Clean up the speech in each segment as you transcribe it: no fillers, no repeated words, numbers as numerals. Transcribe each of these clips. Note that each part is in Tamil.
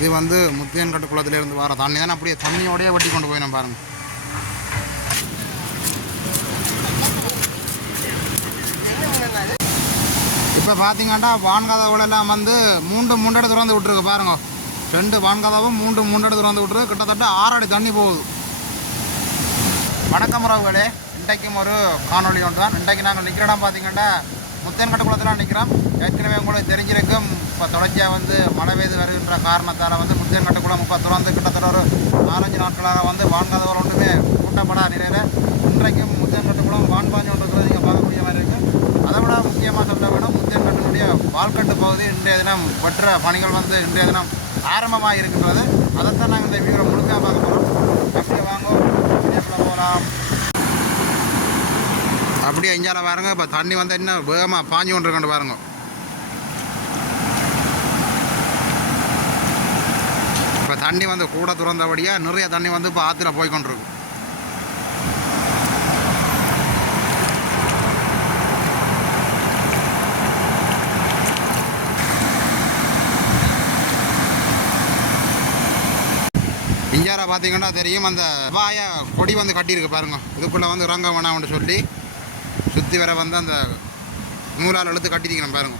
இது வந்து முத்தியன்கட்டு குளத்திலேருந்து வர தண்ணி தானே அப்படியே தண்ணியோடையே வட்டி கொண்டு போய் நம்ம பாருங்கள். இப்போ பார்த்தீங்கன்னா வான்கதவுகளெல்லாம் வந்து மூன்று அடி திறந்து விட்டுருக்கு பாருங்க. 2 வான்கதவும் 3 அடி திறந்து விட்டுருக்கு. கிட்டத்தட்ட 6 அடி தண்ணி போகுது. வணக்கம் உறவுகளே, இன்றைக்கும் ஒரு காணொலி ஒன்று தான். இன்றைக்கு நாங்கள் நிற்கிற இடம் பார்த்தீங்கன்னா முத்தியன்கட்டு குளத்தில் நிற்கிறோம். ஏற்கனவே உங்களுக்கு தெரிஞ்சிருக்கும், இப்போ தொடர்ச்சியாக வந்து மழை பெய்து வருகின்ற காரணத்தால் வந்து முத்தியன்கட்டு குளம் இப்போ திறந்து கிட்டத்தட்ட ஒரு 4-5 நாட்களாக வந்து வான்கதவுகள் ஒன்றுமே கூட்டப்படாத நிலையில் இன்றைக்கும் முத்தியன்கட்டு குளம் வான்பாஞ்சு ஒன்றுங்கிறது நீங்கள் பார்க்கக்கூடிய மாதிரி இருக்குது. அதை விட முக்கியமாக சொல்ல வேணும், முத்தியன்கட்டினுடைய வால்கட்டு பகுதி இன்றைய தினம் வெற்ற பணிகள் வந்து இன்றைய தினம் ஆரம்பமாக இருக்கின்றது. அதைத்தான் நாங்கள் இந்த வீடியோ முழுக்க பார்க்க போகிறோம். அப்படியே வாங்க போகலாம். அப்படியே இஞ்சால பாருங்க, இப்போ தண்ணி வந்து இன்னும் வேகமாக பாஞ்சு கொண்டு இருக்காண்டு பாருங்க. இப்போ தண்ணி வந்து கூட திறந்தபடியாக நிறைய தண்ணி வந்து இப்போ ஆற்றுல போய்கொண்டிருக்கு. இஞ்சார பார்த்தீங்கன்னா தெரியும், அந்த வாய கொடி வந்து கட்டியிருக்கு பாருங்க. இதுக்குள்ளே வந்து இறங்க வேணாம்னு சொல்லி சுற்றி வர வந்து அந்த நூலால் எழுத்து கட்டியிருக்கணும் பாருங்க.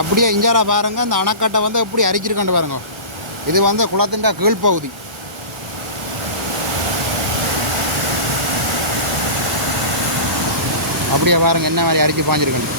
அப்படியே இஞ்சாரா பாருங்கள், இந்த அணைக்கட்டை வந்து எப்படி அரிச்சிருக்கண்டு பாருங்க. இது வந்து குளத்தின் கீழ்ப்பகுதி. அப்படியே பாருங்கள் என்ன மாதிரி அரிச்சு பாஞ்சிருக்கணும்.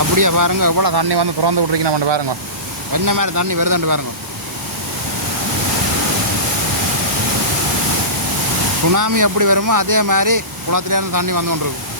அப்படியே பாருங்கள் எவ்வளோ தண்ணி வந்து திறந்து விட்ருக்கீங்க நம்ம பாருங்க. என்ன மாதிரி தண்ணி வருதுன்ட்டு பாருங்க. சுனாமி எப்படி வருமோ அதே மாதிரி குளத்துலேருந்து தண்ணி வந்து கொண்டிருக்கும்.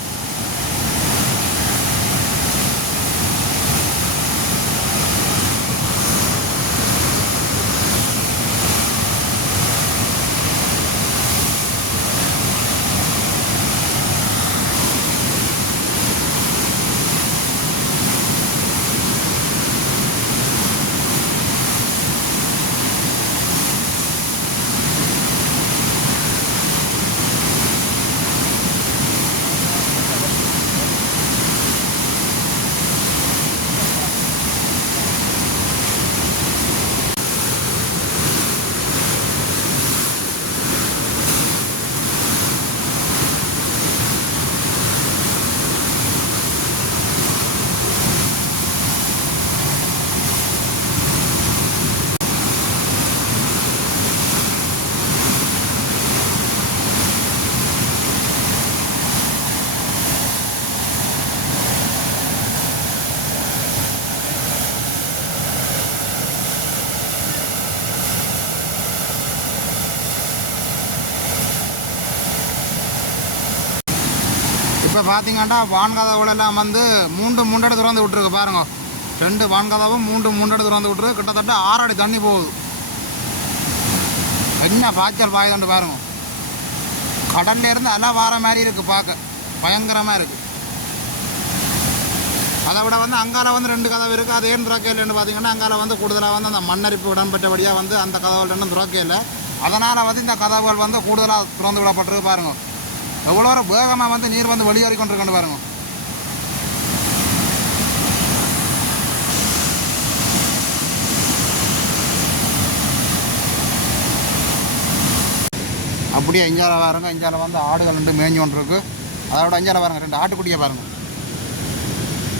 இப்போ பார்த்தீங்கன்னா வான்கதவுகளெல்லாம் வந்து 3 அடி திறந்து விட்டுருக்கு பாருங்க. 2 வான்கதவும் 3 அடி திறந்து விட்டுருக்கு. கிட்டத்தட்ட 6 அடி தண்ணி போகுது. என்ன பாய்ச்சல் பாயுதுன்னு பாருங்க. கடல்ல இருந்து எல்லாம் வார மாதிரி இருக்குது, பார்க்க பயங்கரமாக இருக்குது. அதை விட வந்து அங்கால வந்து 2 கதவு இருக்குது. அது ஏன் திறக்கையில்னு பார்த்தீங்கன்னா அங்கால வந்து கூடுதலாக வந்து அந்த மண்ணரிப்பு இடம்பெற்றபடியாக வந்து அந்த கதவுகள் இன்னும் திறக்கையில், அதனால் வந்து இந்த கதவுகள் வந்து கூடுதலாக திறந்து விடப்பட்டிருக்கு பாருங்க. எவ்வளோ வேகமாக வந்து நீர் வந்து வெளியேறி கொண்டிருக்கேன்னு பாருங்க. அப்படியே இஞ்சால பாருங்க. இஞ்சால வந்து ஆடுகள் 2 மேய்ஞ்சு கொண்டு இருக்கு. அதோட இஞ்சால பாருங்க 2 ஆட்டுக்குட்டியை பாருங்க.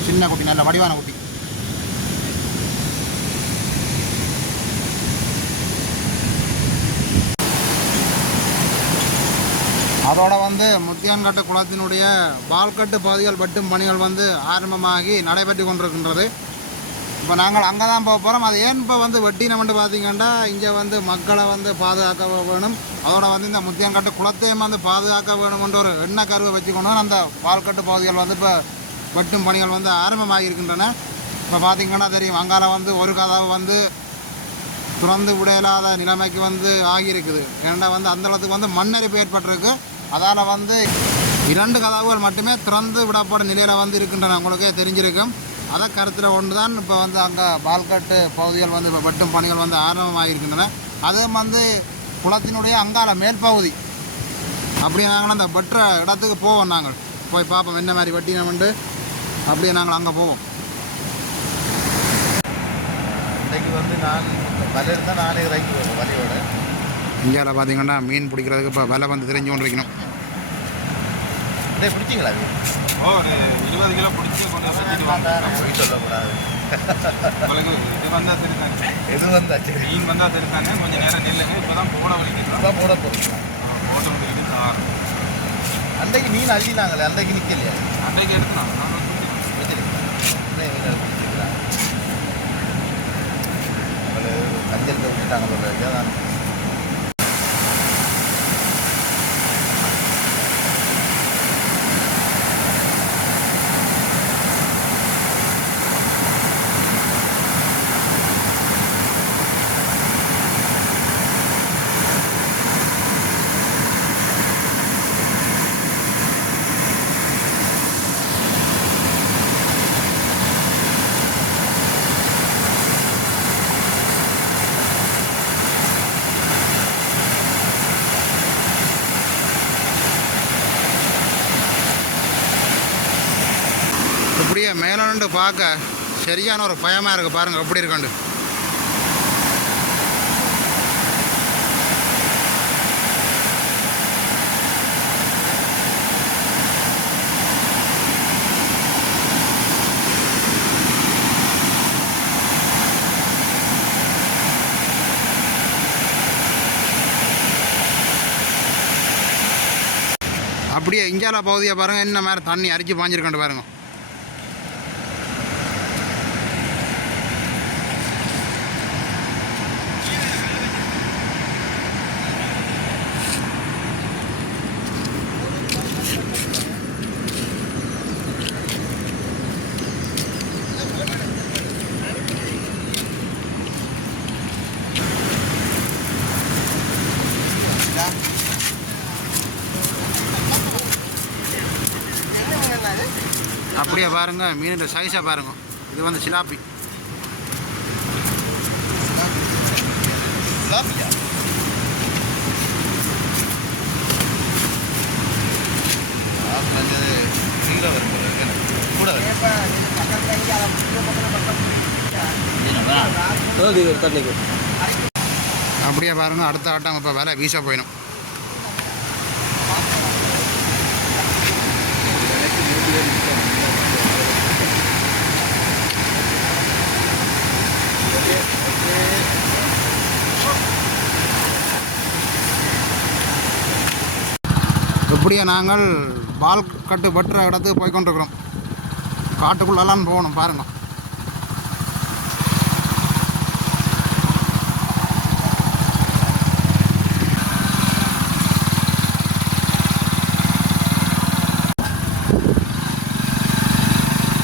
சின்ன குட்டி, நல்ல வடிவான குட்டி. அதோட வந்து முத்தியான்காட்டு குளத்தினுடைய பால்கட்டு பகுதிகள் வெட்டும் பணிகள் வந்து ஆரம்பமாகி நடைபெற்று கொண்டிருக்கின்றது. இப்போ நாங்கள் அங்கே தான் போக போகிறோம். அது ஏன் இப்போ வந்து வெட்டினமென்று பார்த்தீங்கன்னா, இங்கே வந்து மக்களை வந்து பாதுகாக்க வேணும், அதோட வந்து இந்த முத்தியான்காட்டு குளத்தையும் வந்து பாதுகாக்க வேணும்ன்ற ஒரு எண்ணெய் கருவை வச்சுக்கொண்டு அந்த பால்கட்டு பகுதிகள் வந்து இப்போ வெட்டும் பணிகள் வந்து ஆரம்பமாக இருக்கின்றன. இப்போ பார்த்திங்கன்னா தெரியும், அங்கால வந்து ஒரு கதவு வந்து திறந்து விடையில்லாத நிலைமைக்கு வந்து ஆகியிருக்குது. ஏன்னா வந்து அந்தளத்துக்கு வந்து மண்ணரிப்பு ஏற்பட்டிருக்கு. அதால் வந்து 2 கதவுகள் மட்டுமே திறந்து விடப்படும் நிலையில் வந்து இருக்கின்றன. உங்களுக்கே தெரிஞ்சிருக்கும். அதை கருத்தில் கொண்டு தான் இப்போ வந்து அங்கே பால்கட்டு பகுதிகள் வந்து இப்போ வெட்டும் பணிகள் வந்து ஆரம்பமாகிருக்கின்றன. அதுவும் வந்து குளத்தினுடைய அங்கால மேல் பகுதி. அப்படியே நாங்கள் அந்த வெட்டுற இடத்துக்கு போவோம். நாங்கள் போய் பார்ப்போம் என்ன மாதிரி வெட்டினோம்ண்டு. அப்படியே நாங்கள் அங்கே போவோம். இன்றைக்கு வந்து நான் வலை இருந்தால் நானே இறக்கி போவோம் வலையோட. இந்தியாவில் பார்த்தீங்கன்னா மீன் பிடிக்கிறதுக்கு இப்போ வலை வந்து தெரிஞ்சு கொண்டு இருக்கணும். பிடிச்சிங்களா? ஒரு 20 கிலோ பிடிச்சி கொஞ்சம் செஞ்சுட்டு வாங்க. போய் சொல்லக்கூடாது. உங்களுக்கு இது வந்தால் சரி தானே? எது வந்தாச்சு மீன் வந்தால் சரி தானே? கொஞ்சம் நேரம் நில்லுங்க. இப்போ தான் போட வலிக்கிறோம். தான் போட போகிறோம். போட்டு முடிக்கிட்டு சார் அன்றைக்கு மீன் அழினாங்களே, அன்றைக்கு நிற்கலையா? அன்றைக்கு எடுக்கலாம். நாங்கள் பிடிச்சிருக்கேன். மஞ்சள் விட்டுட்டாங்க சொல்ல தான். இப்படியே மேலே நின்று பார்க்க சரியான ஒரு பயமாக இருக்குது. பாருங்கள் எப்படி இருக்காண்டு. அப்படியே இஞ்சால பகுதியை பாருங்கள், என்ன மாதிரி தண்ணி அரிச்சு பாஞ்சிருக்காண்டு பாருங்கள். அப்படியே பாருங்கள் மீனோட சைஸாக பாருங்கள். இது வந்து சிலாப்பி. அப்படியே பாருங்கள் அடுத்த ஆட்டம் இப்போ வேலை வீச போயிடும். இப்படியே நாங்கள் பால் கட்டு வெட்டுற இடத்துக்கு போய்கொண்டிருக்கிறோம். காட்டுக்குள்ளெல்லாம் போகணும் பாருங்கள்.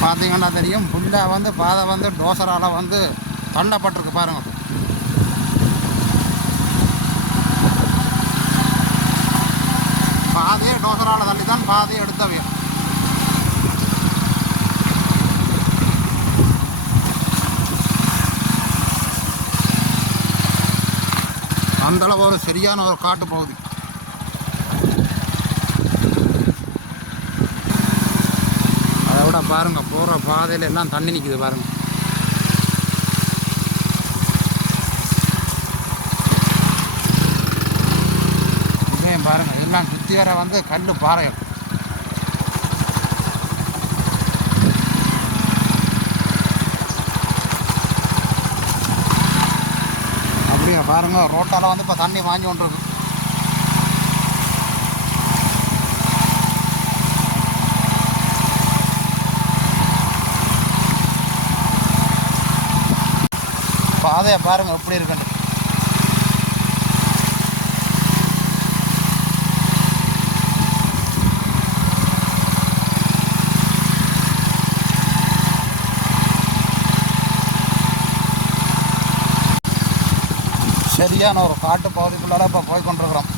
பார்த்தீங்கன்னா தெரியும், ஃபுல்லாக வந்து பாதை வந்து டோசரால் வந்து தள்ளப்பட்டிருக்கு பாருங்கள். பாதையை டோசரால் தள்ளி தான் பாதையை எடுத்தவையும். அந்தளவு ஒரு சரியான ஒரு காட்டு பகுதி. அதை விட பாருங்கள் போகிற பாதையில் எல்லாம் தண்ணி நிற்குது பாருங்கள். பாருங்கள் எல்லாம் சுற்றி வர வந்து கல் பாறைகள். பாருங்க ரோட்டால் வந்து இப்போ தண்ணி வாங்கி கொண்டிருக்கு. பாதையை பாருங்க எப்படி இருக்குன்னு. சரியான ஒரு காட்டு பகுதிக்குள்ளார இப்போ போய் கொண்டிருக்கிறோம்.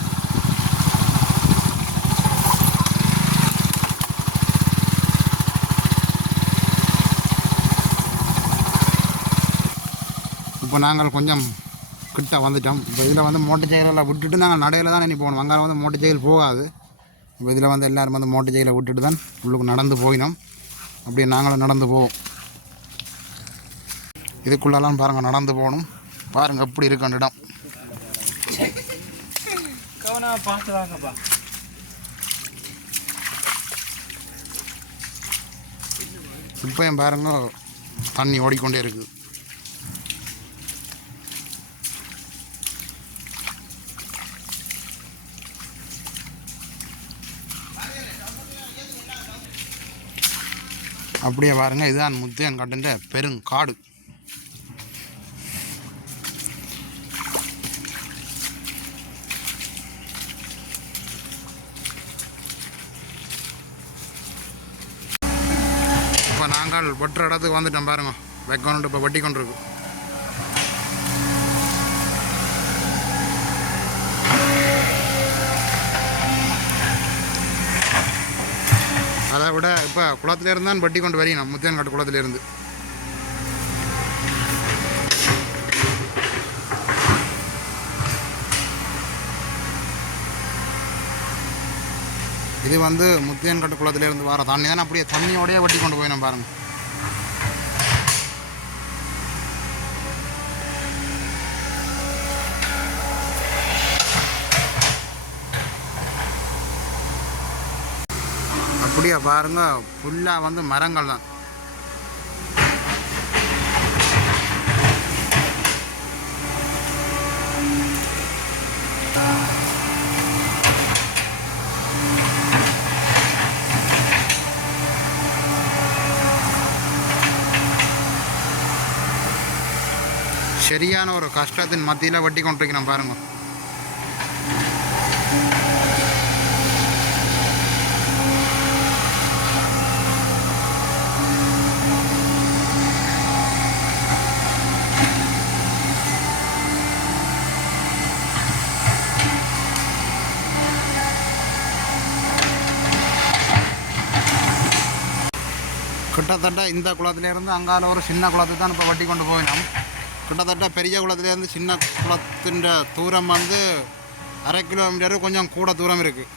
இப்போ நாங்கள் கொஞ்சம் கிட்ட வந்துட்டோம். இப்போ இதில் வந்து மோட்டர் சைக்கிளெல்லாம் விட்டுட்டு நாங்கள் நடையில் தான் இனி போகணும். அங்கே வந்து மோட்டர் சைக்கிள் போகாது. இப்போ இதில் வந்து எல்லோரும் வந்து மோட்டர் சைக்கிளை விட்டுட்டு தான் உள்ளுக்கு நடந்து போயினோம். அப்படியே நாங்களும் நடந்து போவோம். இதுக்குள்ளெல்லாம் பாருங்கள் நடந்து போகணும். பாருங்கள் எப்படி இருக்க இடம். இப்பயும் பாருங்க தண்ணி ஓடிக்கொண்டே இருக்குது. அப்படியே பாருங்க இதுதான் முத்தையன் காட்டுன்ற பெருங்காடு. இப்போ நாங்கள் வெட்டுற இடத்துக்கு வந்துட்டோம் பாருங்க. வெக்கொண்டு இப்போ வெட்டி கொண்டிருக்கு. அதை விட இப்போ குளத்துலேருந்து தான் வெட்டி கொண்டு வரணும். முத்தையன்காட்டு குளத்துலேருந்து. இது வந்து முத்தையன்காட்டு குளத்துலேருந்து வர தண்ணி தானே. அப்படியே தண்ணியோடையே வெட்டி கொண்டு போயிடும் பாருங்கள். அப்படியே பாருங்க ஃபுல்லாக வந்து மரங்கள் தான். சரியான ஒரு கஷ்டத்தின் மத்தியில் வெட்டி கொண்டிருக்கிறோம் பாருங்க. கிட்டத்தட்ட இந்த குளத்துலேருந்து அங்கால ஒரு சின்ன குளத்துக்கு தான் இப்போ வட்டி கொண்டு போயினோம். கிட்டத்தட்ட பெரிய குளத்துலேருந்து சின்ன குளத்தின் தூரம் வந்து 1/2 கிலோமீட்டரு கொஞ்சம் கூட தூரம் இருக்குது.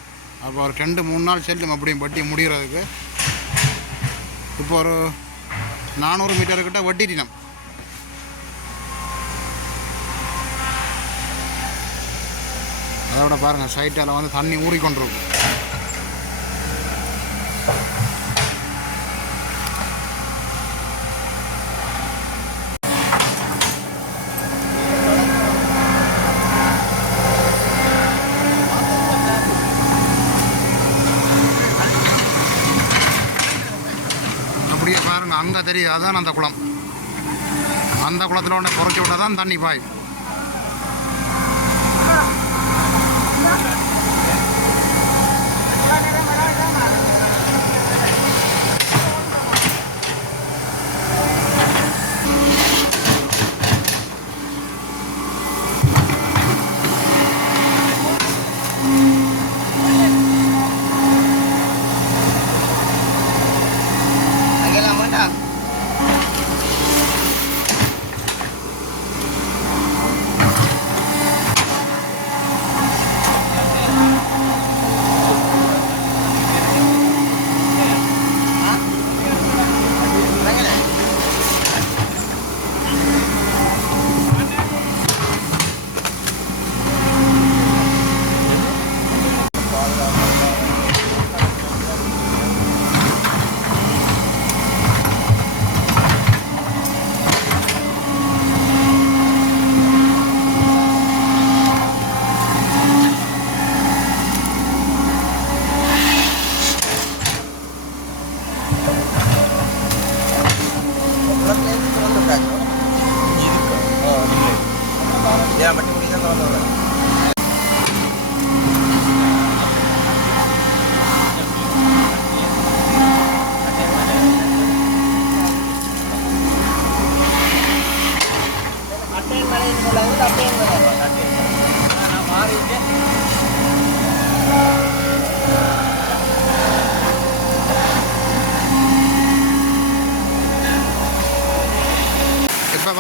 அப்போ ஒரு 2-3 நாள் செல்லும் அப்படியும் வட்டி முடிகிறதுக்கு. இப்போ ஒரு 400 மீட்டருக்கிட்ட வட்டிட்டினோம். அதோட பாருங்கள் சைட்டால் வந்து தண்ணி ஊறிக்கொண்டிருக்கும். அப்படியே பாருங்கள் அங்கே தெரியுது, அதுதான் அந்த குளம். அந்த குளத்தில் ஒன்று குறைச்சி விட்டால் தான் தண்ணி பாயும்.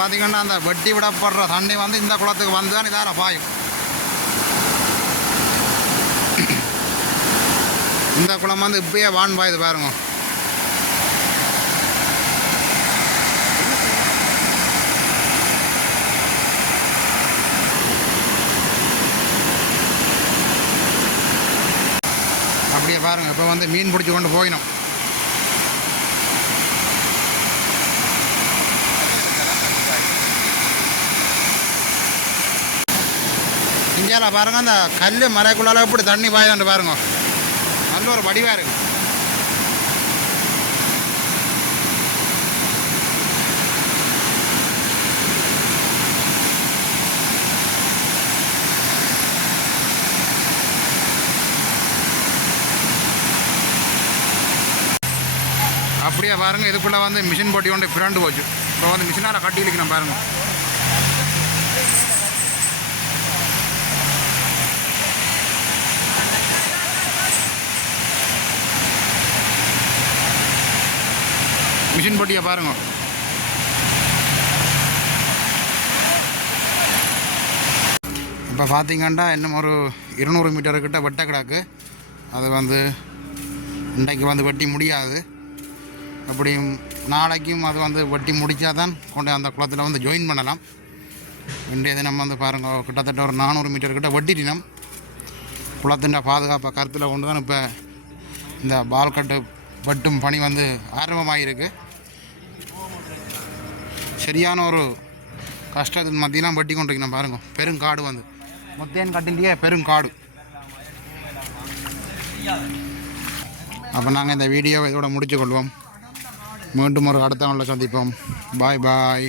பார்த்தீங்கன்னா அந்த வெட்டி விடப்படுற தண்ணி வந்து இந்த குளத்துக்கு வந்து தான் இதால் பாயும். இந்த குளம் வந்து இப்பயே வான் பாயுது பாருங்க. அப்படியே பாருங்கள், இப்போ வந்து மீன் பிடிச்சி கொண்டு போயிடும். இங்கேல பாருங்கள், அந்த கல் மலைக்குள்ளால எப்படி தண்ணி பாயுதுன்னு பாருங்க. நல்ல ஒரு வடிவாக இருக்கு. அப்படியே பாருங்கள், இதுக்குள்ளே வந்து மிஷின் போட்டி கொண்டு பிறண்டு போச்சு. இப்போ வந்து மிஷினால் கட்டி இழுக்கணும் பாருங்கள். மிஷின் போட்டியை பாருங்க. இப்போ பார்த்தீங்கன்னா இன்னும் ஒரு 200 மீட்டர்கிட்ட வெட்ட கிடக்கு. அது வந்து இன்றைக்கு வந்து வெட்டி முடியாது. அப்படியும் நாளைக்கும் அது வந்து வெட்டி முடித்தா தான் கொண்டு அந்த குளத்தில் வந்து ஜாயின் பண்ணலாம். இன்றைய தினம் வந்து பாருங்கள், கிட்டத்தட்ட ஒரு 400 மீட்டர்கிட்ட வெட்டிட்டினோம். குளத்தின் பாதுகாப்பை கருத்தில் கொண்டு தான் இப்போ இந்த பால்கட்டு வெட்டும் பணி வந்து ஆரம்பமாகிருக்கு. சரியான ஒரு கஷ்டத்தின் மத்தியெல்லாம் வெட்டி கொண்டிருக்கணும் பாருங்கள். பெருங்காடு வந்து முத்தேன் கட்டிலேயே பெருங்காடு. அப்போ நாங்கள் இந்த வீடியோவை இதோட முடித்து கொள்வோம். மீண்டும் ஒரு அடுத்த நாளில் சந்திப்போம். பாய் பாய்.